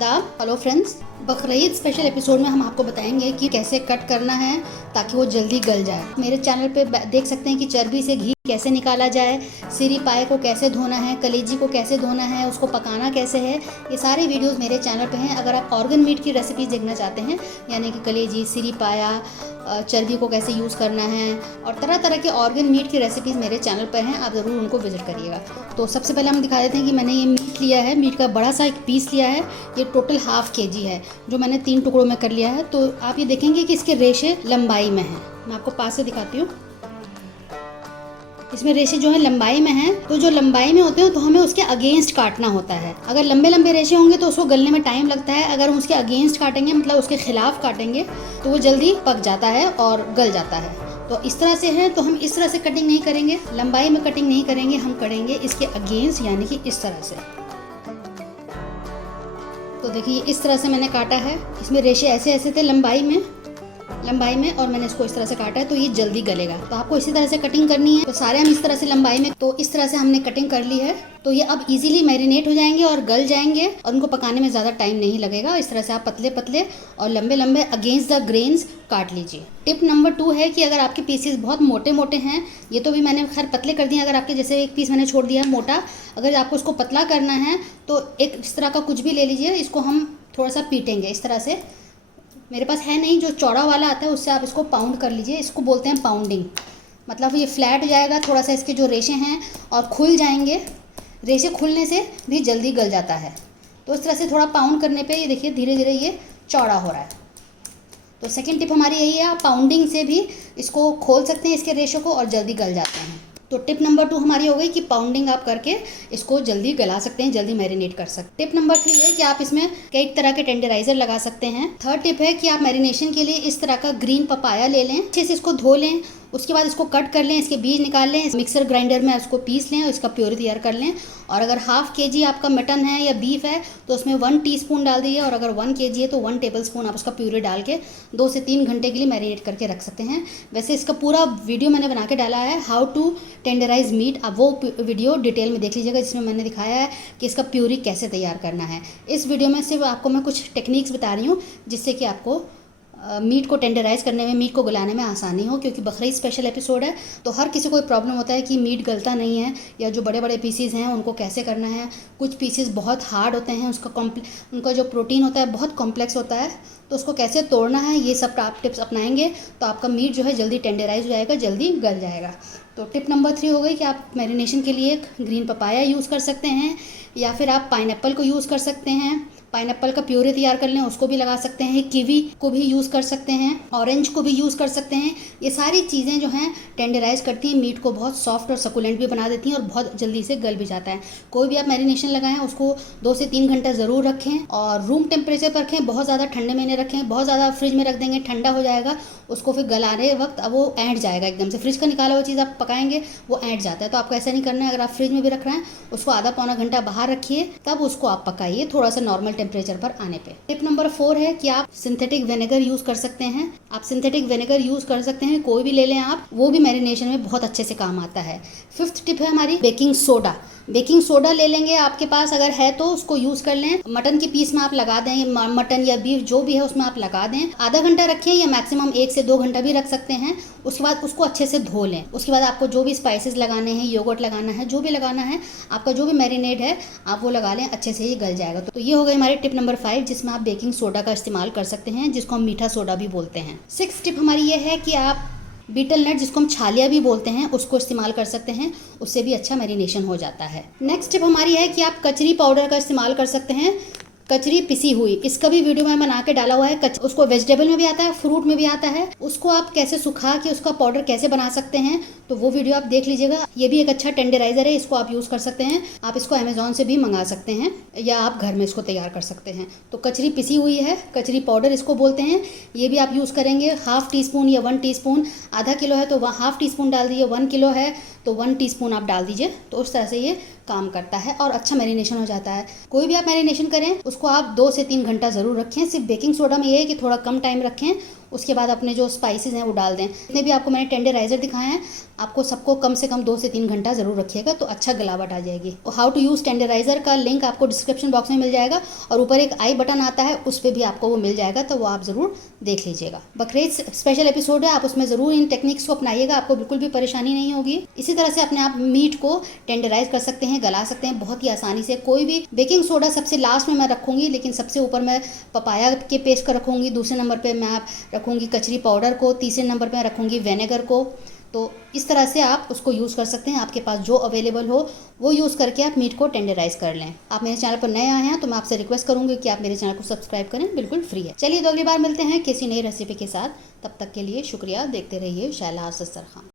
आदाब। Hello friends, Bakrid special episode में हम आपको बताएंगे कि कैसे कट करना है ताकि वो जल्दी गल जाए। मेरे चैनल पे देख सकते हैं कि चर्बी से घी कैसे निकाला जाए, सिरी पाए को कैसे धोना है, कलेजी को कैसे धोना है, उसको पकाना कैसे है। ये सारे वीडियोस मेरे चैनल पे हैं। अगर आप ऑर्गन मीट की रेसिपीज देखना चाहते हैं, यानी कि कलेजी, सिरी पाया, चर्बी को कैसे यूज़ करना है और तरह तरह के ऑर्गन मीट की रेसिपीज़ मेरे चैनल पर हैं, आप ज़रूर उनको विजिट करिएगा। तो सबसे पहले हम दिखा देते हैं कि मैंने ये मीट लिया है, मीट का बड़ा सा एक पीस लिया है। ये टोटल ½ kg है जो मैंने 3 टुकड़ों में कर लिया है। तो आप ये देखेंगे कि इसके रेशे लंबाई में हैं। मैं आपको पास से दिखाती हूँ। इसमें रेशे जो है लंबाई में हैं, तो जो लंबाई में होते हैं तो हमें उसके अगेंस्ट काटना होता है। अगर लंबे लंबे रेशे होंगे तो उसको गलने में टाइम लगता है। अगर हम उसके अगेंस्ट काटेंगे, मतलब उसके खिलाफ काटेंगे, तो वो जल्दी पक जाता है और गल जाता है। तो इस तरह से है, तो हम इस तरह से कटिंग नहीं करेंगे, लंबाई में कटिंग नहीं करेंगे, हम करेंगे इसके अगेंस्ट, यानी कि इस तरह से। तो देखिए इस तरह से मैंने काटा है। इसमें रेशे ऐसे ऐसे थे लंबाई में और मैंने इसको इस तरह से काटा है, तो ये जल्दी गलेगा। तो आपको इसी तरह से कटिंग करनी है। तो सारे हम इस तरह से लंबाई में, तो इस तरह से हमने कटिंग कर ली है। तो ये अब इजीली मैरिनेट हो जाएंगे और गल जाएंगे और उनको पकाने में ज़्यादा टाइम नहीं लगेगा। इस तरह से आप पतले पतले और लंबे लंबे अगेंस्ट द ग्रेन्स काट लीजिए। टिप नंबर 2 है कि अगर आपके पीसेस बहुत मोटे मोटे हैं, ये तो भी मैंने खैर पतले कर दिए, अगर आपके जैसे एक पीस मैंने छोड़ दिया है मोटा, अगर आपको इसको पतला करना है तो एक इस तरह का कुछ भी ले लीजिए। इसको हम थोड़ा सा पीटेंगे इस तरह से। मेरे पास है नहीं, जो चौड़ा वाला आता है उससे आप इसको पाउंड कर लीजिए। इसको बोलते हैं पाउंडिंग। मतलब ये फ्लैट हो जाएगा, थोड़ा सा इसके जो रेशे हैं और खुल जाएंगे। रेशे खुलने से भी जल्दी गल जाता है। तो इस तरह से थोड़ा पाउंड करने पे ये देखिए धीरे धीरे ये चौड़ा हो रहा है। तो सेकंड टिप हमारी यही है, आप पाउंडिंग से भी इसको खोल सकते हैं, इसके रेशे को, और जल्दी गल जाते हैं। तो टिप नंबर 2 हमारी हो गई कि पाउंडिंग आप करके इसको जल्दी गला सकते हैं, जल्दी मैरिनेट कर सकते हैं। टिप नंबर 3 है कि आप इसमें कई तरह के टेंडराइजर लगा सकते हैं। थर्ड टिप है कि आप मैरिनेशन के लिए इस तरह का ग्रीन पपाया ले लें, अच्छे से इसको धो लें, उसके बाद इसको कट कर लें, इसके बीज निकाल लें, मिक्सर ग्राइंडर में उसको पीस लें और इसका प्योरी तैयार कर लें। और अगर ½ kg आपका मटन है या बीफ है तो उसमें 1 टीस्पून डाल दीजिए, और अगर 1 kg है तो 1 टेबलस्पून आप उसका प्योरी डाल के 2 से 3 घंटे के लिए मैरिनेट करके रख सकते हैं। वैसे इसका पूरा वीडियो मैंने बना के डाला है, हाउ टू टेंडराइज मीट। आप वो वीडियो डिटेल में देख लीजिएगा, जिसमें मैंने दिखाया है कि इसका प्योरी कैसे तैयार करना है। इस वीडियो में सिर्फ आपको मैं कुछ टेक्निक्स बता रही हूँ जिससे कि आपको मीट को टेंडराइज़ करने में, मीट को गलाने में आसानी हो। क्योंकि बकरीद स्पेशल एपिसोड है तो हर किसी को एक प्रॉब्लम होता है कि मीट गलता नहीं है, या जो बड़े बड़े पीसीज हैं उनको कैसे करना है। कुछ पीसीज बहुत हार्ड होते हैं, उनका जो प्रोटीन होता है बहुत कॉम्प्लेक्स होता है, तो उसको कैसे तोड़ना है, ये सब आप टिप्स अपनाएंगे तो आपका मीट जो है जल्दी टेंडराइज हो जाएगा, जल्दी गल जाएगा। तो टिप नंबर 3 हो गई कि आप मैरिनेशन के लिए ग्रीन पपाया यूज़ कर सकते हैं, या फिर आप पाइनएप्पल को यूज़ कर सकते हैं। पाइनएप्पल का प्योरी तैयार कर लें, उसको भी लगा सकते हैं। कीवी को भी यूज़ कर सकते हैं, ऑरेंज को भी यूज़ कर सकते हैं। ये सारी चीज़ें जो हैं टेंडराइज करती हैं, मीट को बहुत सॉफ्ट और सकुलेंट भी बना देती हैं और बहुत जल्दी से गल भी जाता है। कोई भी आप मैरिनेशन लगाएं उसको 2 से 3 घंटा ज़रूर रखें और रूम टेम्परेचर पर रखें। बहुत ज़्यादा ठंडे में नहीं रखें, बहुत ज़्यादा फ्रिज में रख देंगे ठंडा हो जाएगा, उसको फिर गलाने वक्त अब वो ऐंठ जाएगा एकदम से। फ्रिज का निकाला हुआ चीज़ आप पकाएंगे वो ऐंठ जाता है, तो आपको ऐसा नहीं करना है। अगर आप फ्रिज में भी रख रहे हैं उसको आधा पौना घंटा बाहर रखिए, तब उसको आप पकाइए थोड़ा सा नॉर्मल टेम्परेचर पर आने पे। टिप नंबर 4 है कि आप सिंथेटिक विनेगर यूज़ कर सकते हैं। आप सिंथेटिक विनेगर यूज़ कर सकते हैं, कोई भी ले लें आप, वो भी मैरिनेशन में बहुत अच्छे से काम आता है। 5th टिप है हमारी बेकिंग सोडा। बेकिंग सोडा ले लेंगे, आपके पास अगर है तो उसको यूज़ कर लें। मटन के पीस में आप लगा दें, मटन या बीफ जो भी है उसमें आप लगा दें, आधा घंटा रखें या मैक्सिमम 1 से 2 घंटा भी रख सकते हैं। उसके बाद उसको अच्छे से धो लें। उसके बाद आपको जो भी स्पाइसेस लगाने हैं, योगर्ट लगाना है, जो भी लगाना है, आपका जो भी मैरिनेट है आप वो लगा लें, अच्छे से ये गल जाएगा। तो ये हो गई हमारी टिप नंबर 5, जिसमें आप बेकिंग सोडा का इस्तेमाल कर सकते हैं, जिसको हम मीठा सोडा भी बोलते हैं। 6th टिप हमारी ये है कि आप बीटल नट, जिसको हम छालिया भी बोलते हैं, उसको इस्तेमाल कर सकते हैं, उससे भी अच्छा मैरिनेशन हो जाता है। नेक्स्ट टिप हमारी है कि आप कचरी पाउडर का इस्तेमाल कर सकते हैं, कचरी पिसी हुई। इसका भी वीडियो मैं बना के डाला हुआ है। उसको वेजिटेबल में भी आता है, फ्रूट में भी आता है। उसको आप कैसे सुखा के उसका पाउडर कैसे बना सकते हैं, तो वो वीडियो आप देख लीजिएगा। ये भी एक अच्छा टेंडराइजर है, इसको आप यूज़ कर सकते हैं। आप इसको अमेजोन से भी मंगा सकते हैं या आप घर में इसको तैयार कर सकते हैं। तो कचरी पिसी हुई है, कचरी पाउडर इसको बोलते हैं, ये भी आप यूज़ करेंगे। ½ टीस्पून या 1 टीस्पून, आधा किलो है तो ½ टीस्पून डाल दीजिए, 1 किलो है तो 1 टीस्पून आप डाल दीजिए। तो उस तरह से ये काम करता है और अच्छा मैरिनेशन हो जाता है। कोई भी आप मैरिनेशन करें उसको आप 2 से 3 घंटा ज़रूर रखें। सिर्फ बेकिंग सोडा में ये है कि थोड़ा कम टाइम रखें, उसके बाद अपने जो स्पाइसेस हैं वो डाल दें। जितने भी आपको मैंने टेंडराइज़र दिखाए हैं, आपको सबको कम से कम 2 से 3 घंटा ज़रूर रखिएगा, तो अच्छा गलावट आ जाएगी। और हाउ टू यूज़ टेंडराइज़र का लिंक आपको डिस्क्रिप्शन बॉक्स में मिल जाएगा और ऊपर एक आई बटन आता है, उस पर भी आपको वो मिल जाएगा, तो वो आप ज़रूर देख लीजिएगा। बकरीद स्पेशल एपिसोड है, आप उसमें ज़रूर इन टेक्निक्स को अपनाइएगा, आपको बिल्कुल भी परेशानी नहीं होगी। इसी तरह से अपने आप मीट को टेंडराइज कर सकते हैं, गला सकते हैं बहुत ही आसानी से। कोई भी बेकिंग सोडा सबसे लास्ट में मैं रखूँगी, लेकिन सबसे ऊपर मैं पपाया के पेस्ट को रखूँगी, दूसरे नंबर पर मैं आप रखूँगी कचरी पाउडर को, तीसरे नंबर पर रखूँगी विनेगर को। तो इस तरह से आप उसको यूज़ कर सकते हैं, आपके पास जो अवेलेबल हो वो यूज़ करके आप मीट को टेंडराइज कर लें। आप मेरे चैनल पर नए आए हैं तो मैं आपसे रिक्वेस्ट करूंगी कि आप मेरे चैनल को सब्सक्राइब करें, बिल्कुल फ्री है। चलिए तो अगली बार मिलते हैं किसी नई रेसिपी के साथ, तब तक के लिए शुक्रिया। देखते रहिए शैला दस्तरखान।